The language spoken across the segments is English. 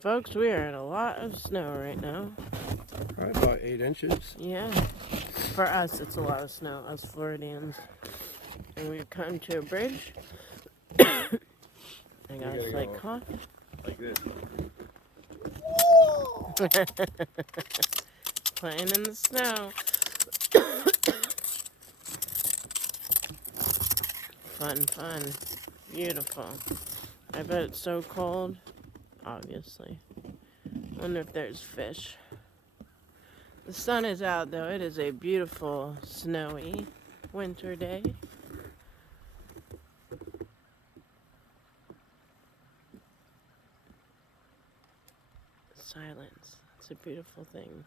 Folks, we are in a lot of snow right now. Probably about 8 inches. Yeah. For us, it's a lot of snow, us Floridians. And we've come to a bridge. I got a slight cough. Like this. Playing in the snow. Fun, fun. Beautiful. I bet it's so cold. Obviously. Wonder if there's fish. The sun is out though. It is a beautiful, snowy winter day. Silence. It's a beautiful thing.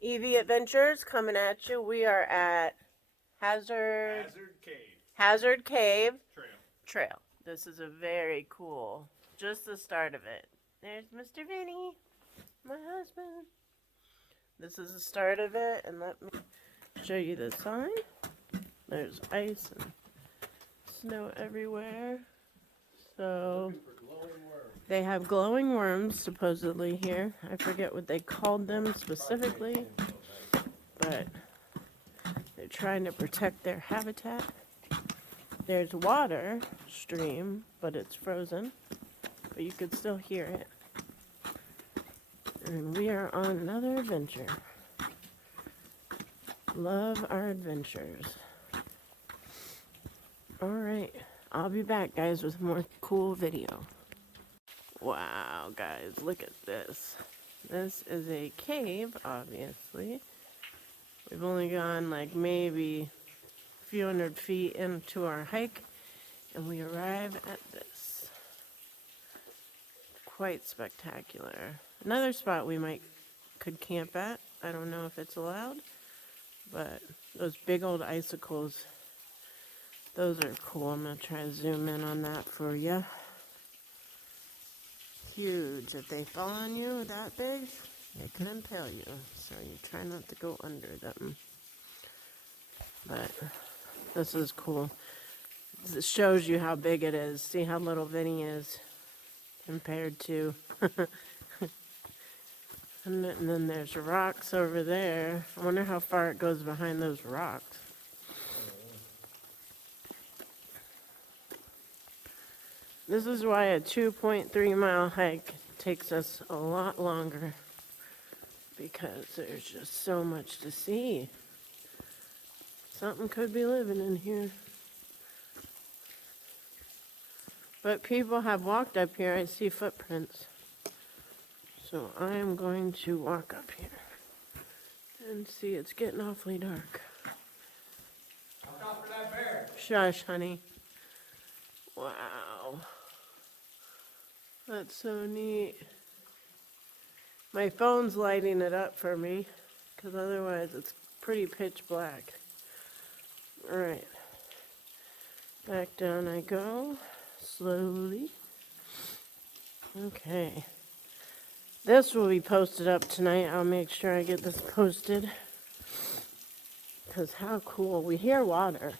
EV Adventures coming at you. We are at Hazard Cave Trail. This is a very cool, just the start of it. There's Mr. Vinny, my husband. This is the start of it, and let me show you the sign. There's ice and snow everywhere. So they have glowing worms supposedly here. I forget what they called them specifically, but they're trying to protect their habitat. There's water stream, but it's frozen, but you could still hear it. And we are on another adventure. Love our adventures. Alright, I'll be back, guys, with more cool video. Wow, guys, look at this. This is a cave, obviously. We've only gone like maybe a few hundred feet into our hike, and we arrive at this. Quite spectacular. Another spot we could camp at. I don't know if it's allowed, but those big old icicles, those are cool. I'm going to try to zoom in on that for you. Huge. If they fall on you that big, they can impale you. So you try not to go under them. But this is cool. It shows you how big it is. See how little Vinny is compared to... And then there's rocks over there. I wonder how far it goes behind those rocks. This is why a 2.3 mile hike takes us a lot longer, because there's just so much to see. Something could be living in here. But people have walked up here. I see footprints. So I am going to walk up here and see. It's getting awfully dark. Look out for that bear. Shush, honey. Wow. That's so neat. My phone's lighting it up for me, because otherwise it's pretty pitch black. Alright. Back down I go, slowly. Okay. This will be posted up tonight. I'll make sure I get this posted. Because how cool. We hear water.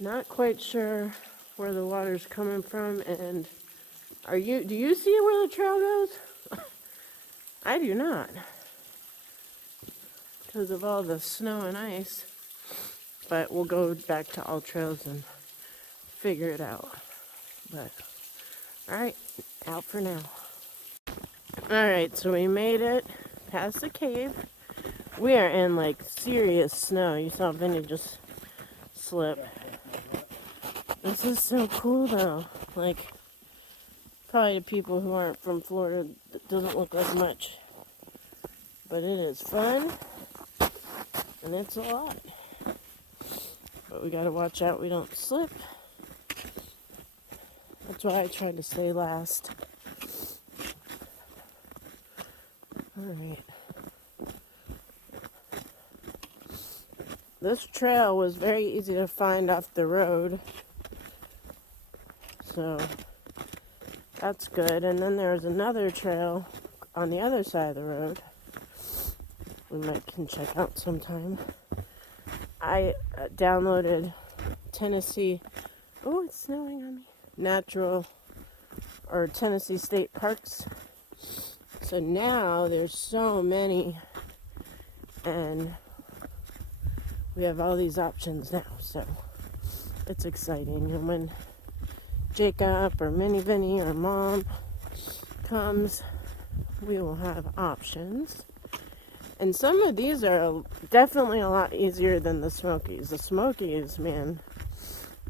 Not quite sure where the water's coming from. And do you see where the trail goes? I do not. Because of all the snow and ice. But we'll go back to All Trails and figure it out. But, alright, out for now. Alright, so we made it past the cave. We are in like serious snow. You saw Vinny just slip. This is so cool though. Like, probably to people who aren't from Florida, it doesn't look like much. But it is fun. And it's a lot. But we gotta watch out we don't slip. That's why I tried to stay last. Alright. This trail was very easy to find off the road. So that's good. And then there's another trail on the other side of the road we can check out sometime. I downloaded Tennessee. Oh, it's snowing on me. Natural or Tennessee State Parks. So now there's so many, and we have all these options now, so it's exciting. And when Jacob or Minnie Vinnie or Mom comes, we will have options. And some of these are definitely a lot easier than the Smokies. The Smokies, man,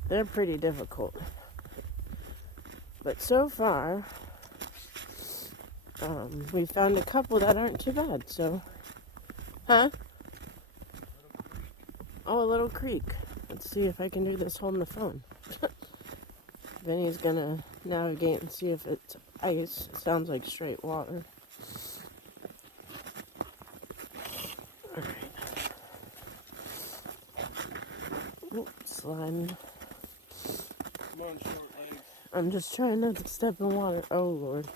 they're pretty difficult. But so far, we found a couple that aren't too bad, so. Huh? Oh, a little creek. Let's see if I can do this holding the phone. Vinny's gonna navigate and see if it's ice. It sounds like straight water. Alright. Oops, sliding. Come on, short legs. I'm just trying not to step in water. Oh, Lord.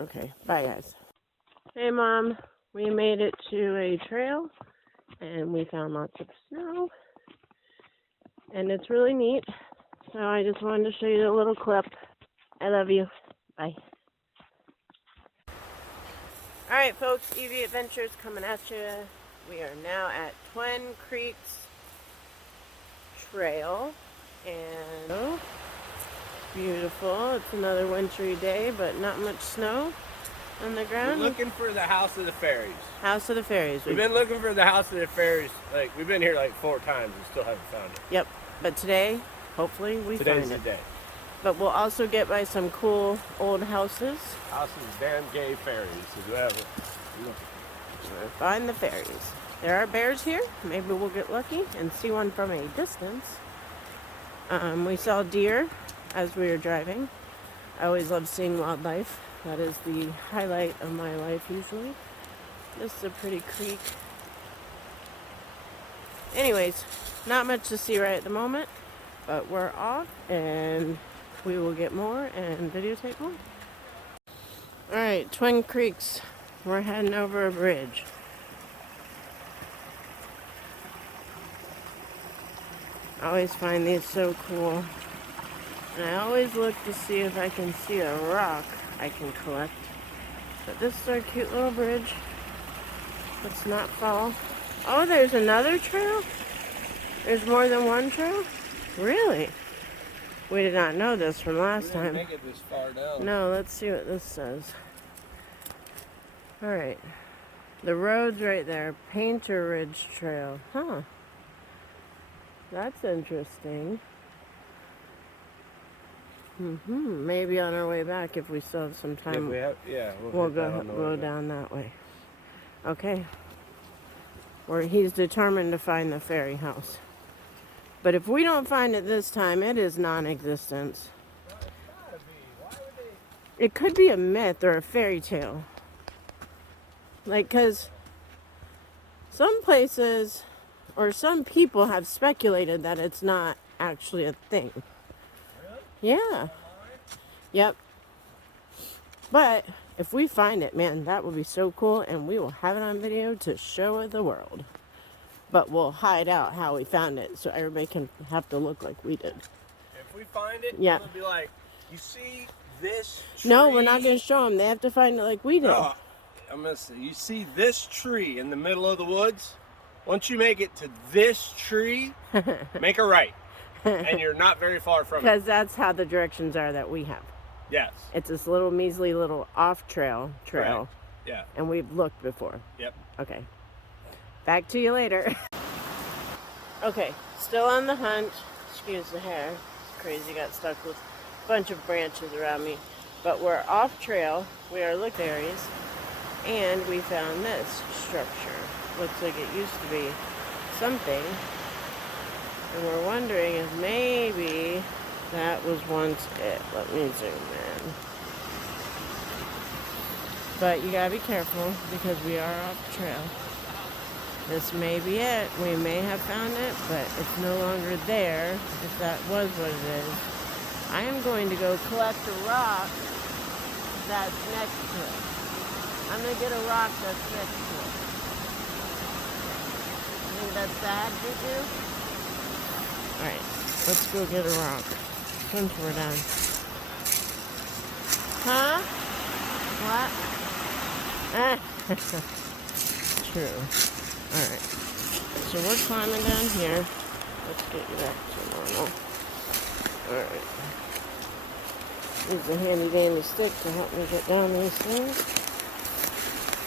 Okay, bye, guys. Hey, Mom. We made it to a trail, and we found lots of snow. And it's really neat. So I just wanted to show you a little clip. I love you. Bye. Alright, folks. Evie Adventures coming at you. We are now at Twin Creeks Trail. And oh, beautiful. It's another wintry day, but not much snow on the We're ground. looking for the House of the Fairies. House of the Fairies. We've been looking for the House of the Fairies. Like, we've been here like 4 times and still haven't found it. Yep. But today, hopefully, we Today's find the it. day. But we'll also get by some cool old houses. House of the damn gay fairies is whatever. Find the fairies. There are bears here. Maybe we'll get lucky and see one from a distance. We saw deer as we were driving. I always love seeing wildlife. That is the highlight of my life usually. This is a pretty creek. Anyways, not much to see right at the moment, but we're off and we will get more and videotape more. Alright, Twin Creeks. We're heading over a bridge. I always find these so cool. And I always look to see if I can see a rock I can collect. But this is our cute little bridge. Let's not fall. Oh, there's another trail? There's more than one trail? Really? We did not know this from last time. Make it this far down. No, let's see what this says. Alright. The road's right there. Painter Ridge Trail. Huh. That's interesting. Maybe on our way back, if we still have some time, we'll go down that way. Okay. He's determined to find the fairy house. But if we don't find it this time, it is non-existent. It could be a myth or a fairy tale. Like, because some places or some people have speculated that it's not actually a thing. Yeah. Yep. But if we find it, man, that would be so cool, and we will have it on video to show the world. But we'll hide out how we found it so everybody can have to look like we did. If we find it, yeah, I'm gonna be like, you see this tree? No, we're not going to show them. They have to find it like we did. No, I'm gonna say, you see this tree in the middle of the woods? Once you make it to this tree, make a right. And you're not very far from it. Because that's how the directions are that we have. Yes. It's this little measly little off-trail trail. Right. Yeah. And we've looked before. Yep. Okay. Back to you later. Okay, still on the hunt. Excuse the hair. It's crazy, got stuck with a bunch of branches around me. But we're off trail. We are looking at berries. And we found this structure. Looks like it used to be something. And we're wondering if maybe that was once it. Let me zoom in. But you gotta be careful because we are off trail. This may be it. We may have found it, but it's no longer there, if that was what it is. I am going to go collect a rock that's next to it. I'm going to get a rock that's next to it. You think that's sad, Juju? Alright, let's go get a rock. Since we're done. Huh? What? Ah. True. Alright. So we're climbing down here. Let's get you back to normal. Alright. Use a handy dandy stick to help me get down these things.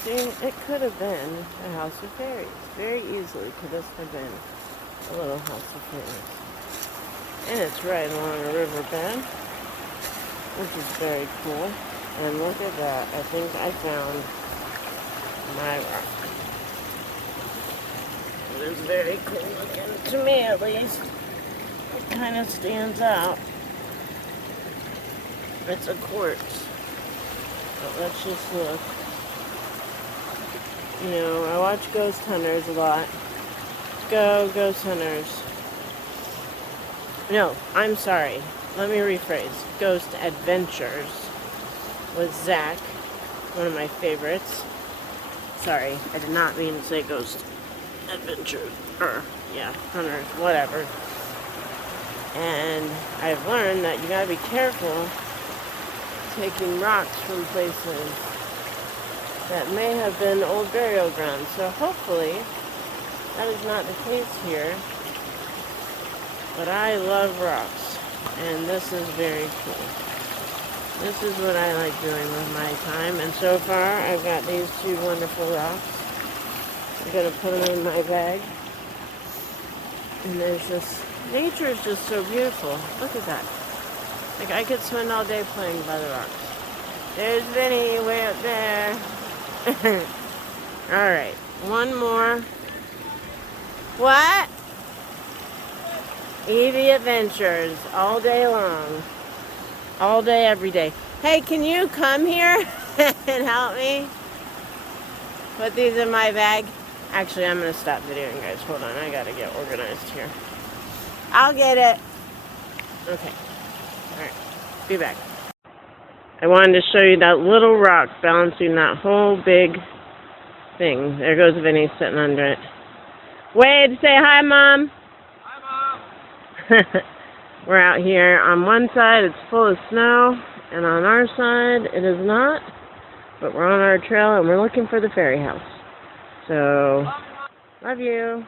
See, it could have been a house of fairies. Very easily could this have been a little house of fairies. And it's right along a riverbed, which is very cool. And look at that. I think I found my rock. It is very cool looking, to me at least. It kind of stands out. It's a quartz. But let's just look. You know, I watch Ghost Hunters a lot. Go, Ghost Hunters. No, I'm sorry. Let me rephrase. Ghost Adventures with Zach. One of my favorites. Sorry, I did not mean to say Ghost Adventures. Hunters, whatever. And I've learned that you gotta be careful taking rocks from places that may have been old burial grounds. So hopefully that is not the case here. But I love rocks, and this is very cool. This is what I like doing with my time, and so far I've got these two wonderful rocks. I'm going to put them in my bag. And there's just, nature is just so beautiful. Look at that. Like, I could spend all day playing by the rocks. There's Vinny way up there. Alright, one more. What? Evie Adventures, all day long. All day, every day. Hey, can you come here and help me put these in my bag? Actually, I'm going to stop videoing, guys. Hold on, I got to get organized here. I'll get it. Okay. Alright, be back. I wanted to show you that little rock balancing that whole big thing. There goes Vinny sitting under it. Wade, say hi, Mom. Hi, Mom. We're out here. On one side, it's full of snow, and on our side, it is not. But we're on our trail, and we're looking for the fairy house. So, love you.